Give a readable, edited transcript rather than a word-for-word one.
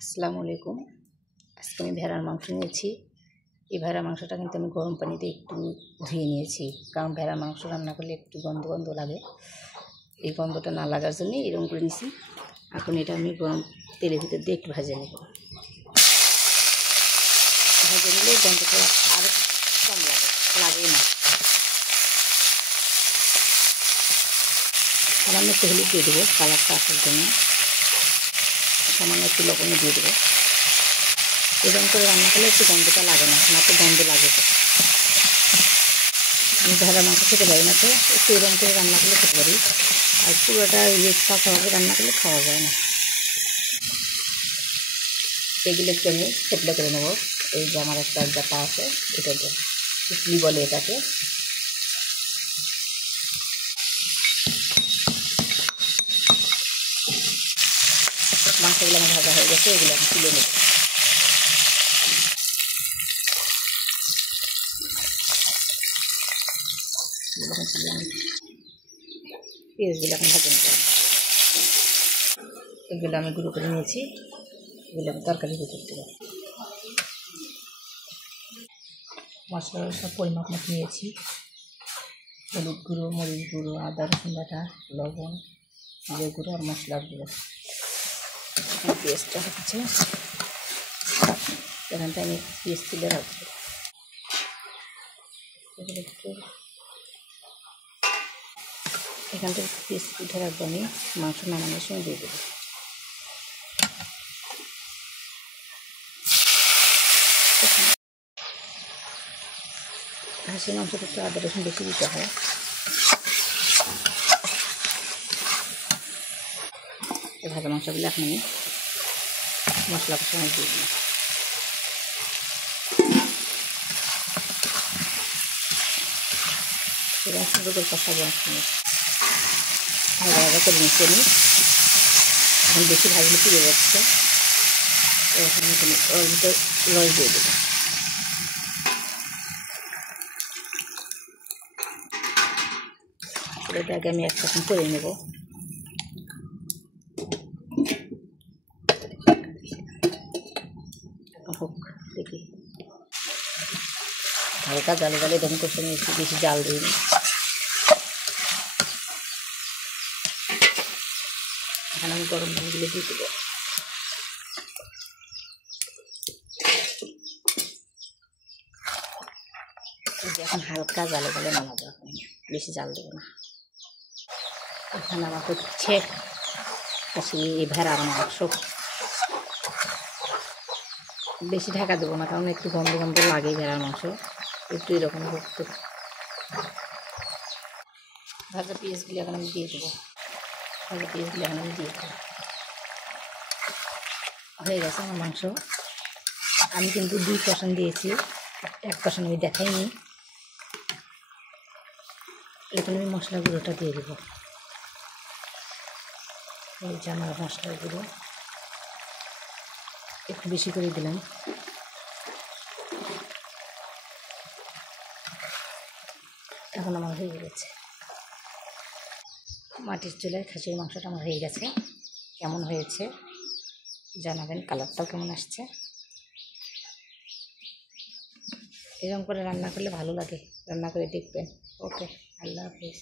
আসসালামু আলাইকুম। আজকে আমি ভেড়ার মাংস নিয়েছি। এই ভেড়ার মাংসটা কিন্তু আমি গরম পানিতে একটু ধুয়ে নিয়েছি, কারণ ভেড়ার মাংস রান্না করলে একটু গন্ধ গন্ধ লাগে। এই গন্ধটা না লাগার জন্যই এরকম করে নিয়েছি। এখন এটা আমি গরম তেলের ভিতর দিয়ে একটু ভেজে নেব। ভেজে নিলে গন্ধটা আরও কম লাগে না। সামান্য একটু হলুদ দিয়ে দেবো কালারটা আসার জন্য, সামান্য একটু লবণ দিয়ে দেবো। এরকম করে রান্না করলে একটু গন্ধটা লাগে না, তো গন্ধ লাগে। আমি ভেড়ার মাংস খেতে পারি না, তো একটু এরকম করে রান্না করলে খেতে পারি। আর পুরোটা পাকাভাবে রান্না করলে খাওয়া যায় না। এগুলো একটু আমি থেতলে করে নেবো। এই যে আমার একটা জাতা আছে, এটাতে পুটলি বলে এটাকে। মাংসগুলো আমার ভাজা হয়ে গেছে, এগুলো আমি তুলে নেব। পেঁয়াজগুলো এখন ভাজা নিতে হবে। এগুলো আমি গুঁড়ো করে নিয়েছি, এগুলো আমি তরকারি ভিতর দেবো। মশলা সব পরিমাপ মতো নিয়েছি। হলুদ গুঁড়ো, মরিচ গুঁড়ো, আদা রসুন বাটা, লবণ, জিরে গুঁড়ো আর মশলার গুঁড়ো। পেঁয়াজটা হচ্ছে এখানটা আমি পেঁয়াজ তুলে রাখবো। এখান থেকে পেঁয়াজ উঠে রাখবো, আমি মাংস নামানোর সময় দিয়ে দেবো। হাঁসের মাংসটা একটু আদা রসুন বেশি দিতে হয়। এই ভাজা মাংসগুলো এখন আমি মশলা কষানো দিয়ে দিই। এবার সুন্দর করে কষাবো। ভাজা ভাজা করে নিচ্ছি আমি। এখন বেশি ভাজলে পুড়ে যাচ্ছে, এখন ওর ভিতর রস দিয়ে দেবো। এটা আগে আমি এক রকম করে নেব। হোক দেখি, হালকা জালে জালে এরকম কষে নিয়েছি, বেশি জাল দিইনি। এখন আমি গরম পানিগুলো দিয়ে দেবো। এখন হালকা জালে জালে নামাবো, এখন বেশি জাল দেবো না। এখন আমার হচ্ছে ভেড়ার মাংস। বেশি ঢাকা দেবো না, কারণ একটু গন্ধ গন্ধ লাগে ভেড়ার মাংস, একটু এরকম করতে। ভাজা পেঁয়াজগুলি এখন আমি দিয়ে দেবো। ভাজা পেঁয়াজগুলি এখন আমি দিয়ে দেবো। হয়ে গেছে আমার মাংস। আমি কিন্তু 2 কষান দিয়েছি, 1 কষান আমি দেখাইনি। এখন আমি মশলা গুঁড়োটা দিয়ে দেবো। এই যে আমার মশলার গুঁড়ো একটু বেশি করে দিলাম। এখন আমার হয়ে গেছে মাটির চুলায় খাসির মাংসটা আমার হয়ে গেছে। কেমন হয়েছে জানাবেন, কালারটাও কেমন আসছে। এরকম করে রান্না করলে ভালো লাগে, রান্না করে দেখবেন। ওকে, আল্লাহ হাফিজ।